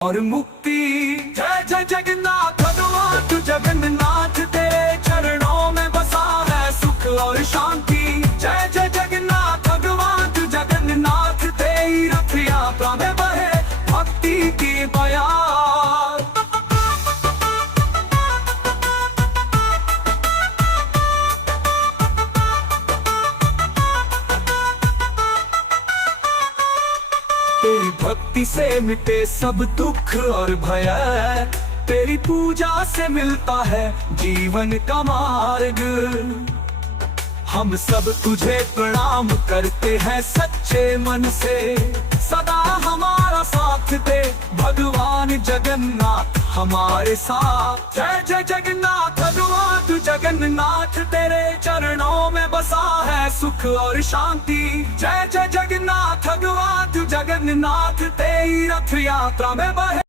और मुक्ति। जय जय जगन्नाथ भगवान तू जगन्नाथ, तेरे चरणों में बसा है सुख और शांति। जय जय जगन्नाथ भगवान तू जगन्नाथ, तेरी रथ यात्रा में बहे भक्ति की बयार। तेरी भक्ति से मिटे सब दुख और भय, तेरी पूजा से मिलता है जीवन का मार्ग। हम सब तुझे प्रणाम करते हैं सच्चे मन से, सदा हमारा साथ दे भगवान जगन्नाथ हमारे साथ। जय जय जगन्नाथ भगवान तू जगन्नाथ, तेरे चरणों में बसा है सुख और शांति। जय जय जगन्नाथ भगवान तू जगन्नाथ, तेरी रथ यात्रा में बहे